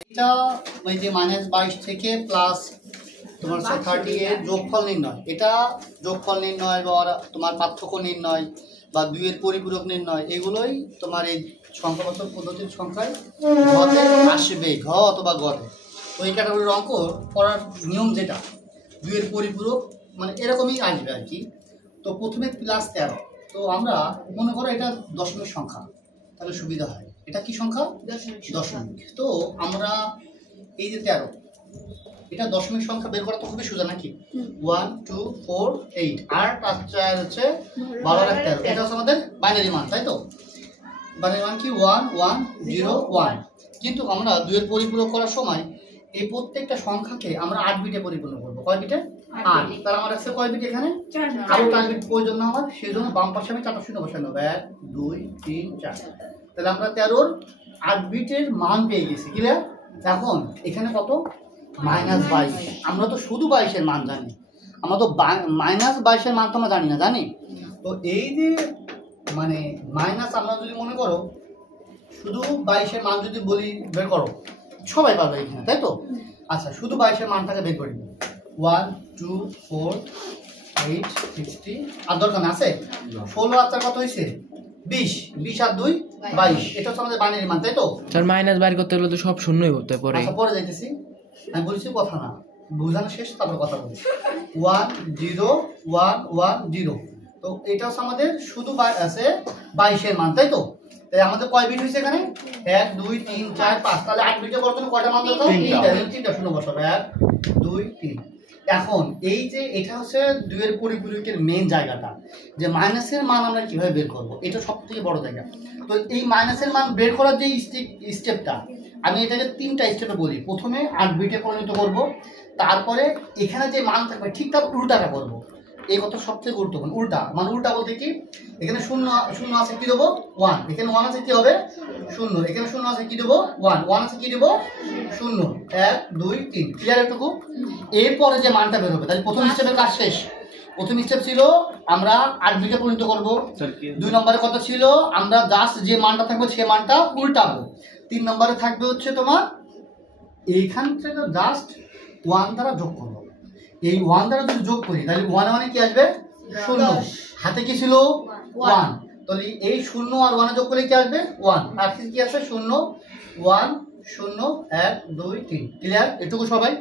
এটা ওই যে -22 থেকে প্লাস তোমার 30 এর যোগফল নির্ণয়, এটা যোগফল নির্ণয় বা তোমার পার্থক্য নির্ণয় বা দুইয়ের পরিপূরক নির্ণয়, এগুলোই তোমার এই সংখ্যাবাচক পদ্ধতির সংখ্যায় ঘতে আসবে, ঘ অথবা গতে। তো এই ক্যাটাগরির অঙ্ক করার নিয়ম যেটা দুইয়ের পরিপূরক মানে এরকমই আসবে আর কি। তো প্রথমে +13, তো আমরা মনে করো এটা দশমিক সংখ্যা, তাহলে সুবিধা হয়। এটা কি সংখ্যা? দশমিক। তো আমরা এই যে 13, এটা দশমিক সংখ্যা বের করা তো খুবই সোজা নাকি? 1 2 4 8 আর 4 হচ্ছে 12 আর 13, এটা হচ্ছে আমাদের বাইনারি মান, তাই তো? বাইনারি মান কি 1 1 0 1। কিন্তু আমরা দুইয়ের পরিপূরক করার সময় এই প্রত্যেকটা সংখ্যাকে আমরা 8 বিটে পরিপূর্ণ করব। কয় বিটে? 8। তাহলে আমার আছে কয় বিট এখানে? 4 বিট প্রয়োজন না আমার, সেজন্য বাম পাশে আমি 4টা শূন্য বসাই নেব। 1 2 3 4। তাহলে আমরা 13 এর 8 বিটের মান পেয়ে গেছি। ক্লিয়ার? এখন এখানে কত? -22। আমরা তো শুধু 22 এর মান জানি, আমরা তো -22 এর মান তো আমরা জানি না, জানি? তো এই যে মানে মাইনাস, আমরা যদি মনে করো শুধু 22 এর মান যদি বলি বের করো, সবাই পাবে এখানে, তাই তো? আচ্ছা, শুধু 22 এর মানটাকে বের করি। 1 2 4 8 60 আর দরকার আছে 16 আর 4 কত হয়েছে? 20। 20 আর 2 22। এটা হচ্ছে আমাদের বাইনারি মান, তাই তো? স্যার মাইনাস বাইর করতে গেলে তো সব শূন্যই করতে পড়ে। আচ্ছা, পরে যাইতেছি, আমি বলছি কথা না, বোঝানো শেষ তারপর কথা বলি। 1 0 1 1 0। তো এটা হচ্ছে আমাদের শুধু আছে 22 এর মান, তাই তো? তাই আমাদের কয় বিট হয়েছে এখানে? 1 2 3 4 5। তাহলে 8 বিটে করার জন্য কয়টা মান দরকার? 3টা শূন্য বসাবো। 1 2 3। এখন এই যে এটা হচ্ছে দুইয়ের পরিপূরকের মেইন জায়গাটা, যে মাইনাসের মান আমরা কিভাবে বের করব, এটা সবথেকে বড় জায়গা। তো এই মাইনাসের মান বের করার যে স্টেপটা, আমি এটাকে 3টা স্টেপে বলি। প্রথমে 8 বিটে পরিণত করব, তারপরে এখানে যে মান থাকবে ঠিক তার উল্টাটা করব। এই কথা সবথেকে গুরুত্বপূর্ণ। উল্টা মানে উল্টা বলতে কি, এখানে শূন্য শূন্য আছে কি দেবো? 1। এখানে 1 আছে কি হবে? 0। এখানে 0 আছে কি দেবো? 1। 1 আছে কি দেবো? 0। 1 2 3। ক্লিয়ার এটুকু? এরপরে যে মানটা বের হবে, তাহলে প্রথম স্টেপের কাজ শেষ। প্রথম স্টেপ ছিল আমরা 8 বিটে পরিণত করব। 2 নম্বরে কত ছিল? আমরা জাস্ট যে মানটা থাকবে সেই মানটা উল্টাবো। 3 নম্বরে থাকবে হচ্ছে তোমার এইখান থেকে জাস্ট 1 দ্বারা যোগ করবো। এই 1 দ্বারা যদি যোগ করি তাহলে 1 মানে কি আসবে? 0। হাতে কি ছিল? 1। তাহলে এই 0 আর 1 যোগ করলে কি আসবে? 1। আর কি আছে? 0 1 0 1 2 3। ক্লিয়ার এটুকু সবাই?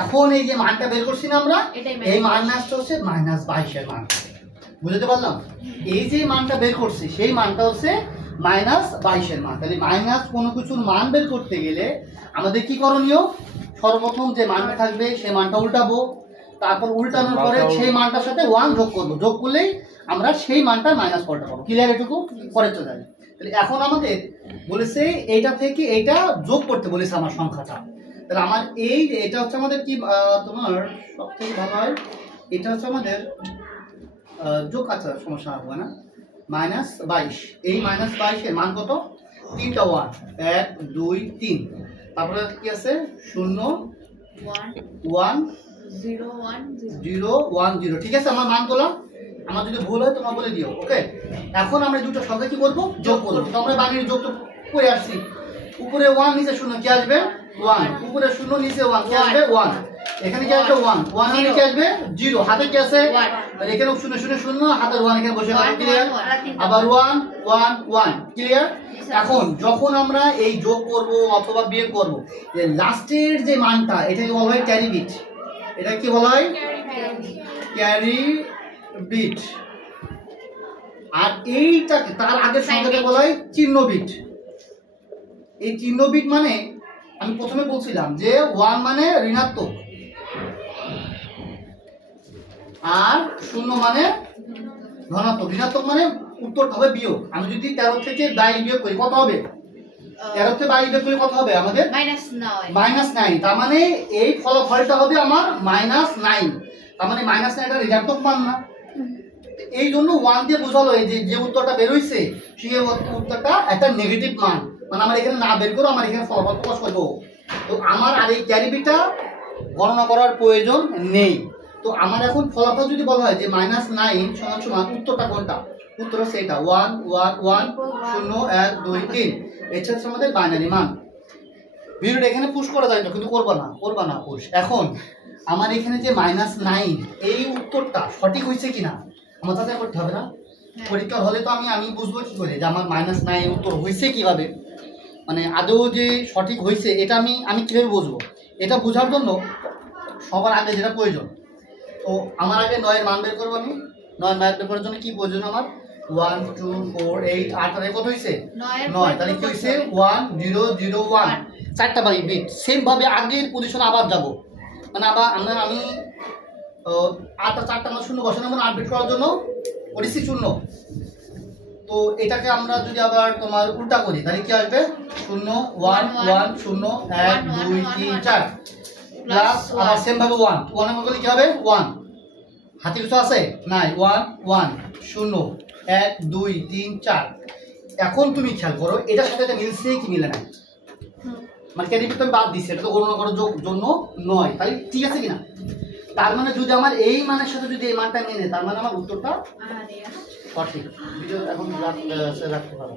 এখন এই যে মানটা বের করছি না আমরা, এই মানটা হচ্ছে -22 এর মান। বুঝতে পারলাম? এই যে মানটা বের করছি সেই মানটা হচ্ছে -22 এর মান। তাহলে মাইনাস কোনো কিছুর মান বের করতে গেলে আমাদের কি করণীয়? সর্বপ্রথম যে মানটা থাকবে সেই মানটা উল্টাবো, তারপর উল্টানোর পরে সেই মানটার সাথে 1 যোগ করবো। যোগ করলেই আমরা সেই মানটা মাইনাস করতে পারবো। ক্লিয়ার এটুকু? পরে চলে যাবে। তাহলে এখন আমাদের বলেছে এইটা থেকে এইটা যোগ করতে বলেছে আমার সংখ্যাটা। তাহলে আমার এটা হচ্ছে আমাদের কি তোমার সব থেকে ভালো হয়, এটা হচ্ছে আমাদের যোগ। আচ্ছা, সমস্যা হবে না। -22। এই -22 এর মান কত? 3টা 1 1 2 3। তারপরে কি আছে? 0 1 0 1 0। ঠিক আছে, আমার মান তোলা। আমার যদি ভুল হয় তোমরা বলে দিও। ওকে, এখন আমরা দুটো সংখ্যা কি করব? যোগ করব। তো আমরা বাইনারি যোগ তো করে আসছি। উপরে 1 নিচে 0 কি আসবে? 1। উপরে 0 নিচে 1 কি আসবে? 1। এখানে কি আসবে? 1 1 মানে কি আসবে? 0। হাতে কি আছে? আর এখানে 0 0 0, হাতের 1 এখানে বসে যাবে। ক্লিয়ার? আবার 1 1 1। ক্লিয়ার? এখন যখন আমরা এই যোগ করব অথবা বিয়োগ করব, এই লাস্টের যে মানটা এটাকে বলা হয় ক্যারি বিট। এটা কি বলা হয়? Carry bit. আর এইটাকে তার আগের সংখ্যাকে বলা হয় চিহ্ন বিট। এই চিহ্ন বিট মানে আমি প্রথমে বলছিলাম যে 1 মানে ঋণাত্মক আর 0 মানে ধনাত্মক। ঋণাত্মক মানে উত্তরটা হবে বিয়োগ। আমি যদি 13 থেকে 22 বিয়োগ করি কত হবে? 13 থেকে 22 বিয়োগ করলে কত হবে আমাদের? -9। তার মানে এই ফলাফলটা হবে আমার -9। তার মানে -9 এটা ঋণাত্মক মান না। এই জন্য 1 দিয়ে বোঝালো এই যে উত্তরটা বের হইছে সেই উত্তরটা একটা নেগেটিভ মান। মানে আমার এখানে না বের করো, আমার এখানে ফলাফল প্রকাশ করবো। তো আমার আর এই ক্যারি বিটটা গণনা করার প্রয়োজন নেই। তো আমার এখন ফলাফল যদি বলা হয় যে -9 সমান উত্তরটা কোনটা? উত্তর হচ্ছে এটা 1 1 1 0 1 2 3। এটা হচ্ছে আমাদের বাইনারি মান। ভিডিওটা এখানে পুশ করে দাও, কিন্তু করবা না পুশ। এখন আমার এখানে যে -9 এই উত্তরটা সঠিক হয়েছে কিনা আমার যাচাই করতে হবে না? পরীক্ষার হলে তো আমি বুঝবো কি করে যে আমার -9 উত্তর হয়েছে কিভাবে, মানে আদৌ যে সঠিক হয়েছে এটা আমি কীভাবে বুঝবো? এটা বোঝার জন্য সবার আগে যেটা প্রয়োজন, তো আমার আগে 9 এর মান বের করবো। আমি 9 মান বের করার জন্য কি প্রয়োজন আমার? 1 2 4 8 8 আর কত হয়েছে? 9। তাহলে কি হয়েছে? 1 0 0 1, চারটা বাই বিট। সেম ভাবে আগের পজিশনে আবার যাব, মানে আবার আমি 8 আর 4টা আমরা শূন্য বসানো, মানে 8 বিট করার জন্য ওডিসি শূন্য। তো এটাকে আমরা যদি আবার তোমার উল্টা করি তাহলে কি আসবে? 0 1 1 0 1 2 3 4 প্লাস আবার সেম ভাবে 1 1 এর বদলে কি হবে? 1। হাতে কিছু আছে? নাই। 1 1 0 1 2 3 4। এখন তুমি খেয়াল করো এটার সাথে এটা মিলছে কি মিলে না, মানে ক্যারি বিট আমি বাদ দিচ্ছি, এটা তো গণনা করার জন্য নয়, তাই ঠিক আছে কিনা? তার মানে যদি আমার এই মানের সাথে যদি এই মানটা মেনে, তার মানে আমার উত্তরটা সঠিক। ভিডিও এখন রাখতে পারো।